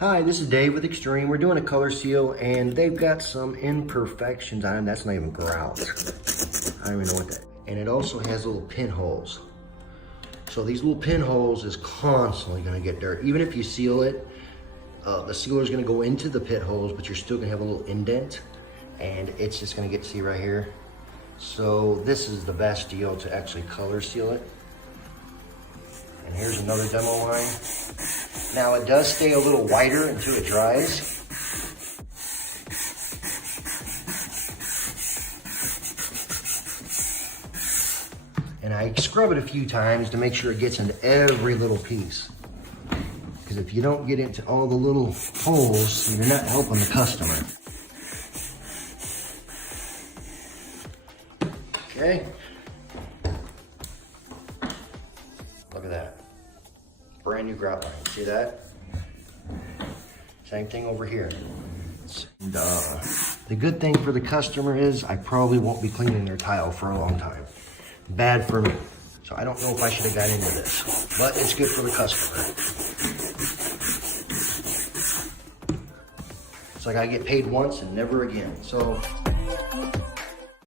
Hi, this is Dave with X-treme. We're doing a color seal and they've got some imperfections on it. That's not even grout. I don't even know what that is. And it also has little pinholes. So these little pinholes is constantly gonna get dirt. Even if you seal it, the sealer is gonna go into the pit holes, but you're still gonna have a little indent and it's just gonna get, see right here. So this is the best deal to actually color seal it. And here's another demo line. Now it does stay a little whiter until it dries. And I scrub it a few times to make sure it gets into every little piece. Because if you don't get into all the little holes, you're not helping the customer. Okay. Look at that. Brand new grout line. See that? Same thing over here. And, the good thing for the customer is I probably won't be cleaning their tile for a long time. Bad for me. So I don't know if I should have got into this, but it's good for the customer. It's like I get paid once and never again. So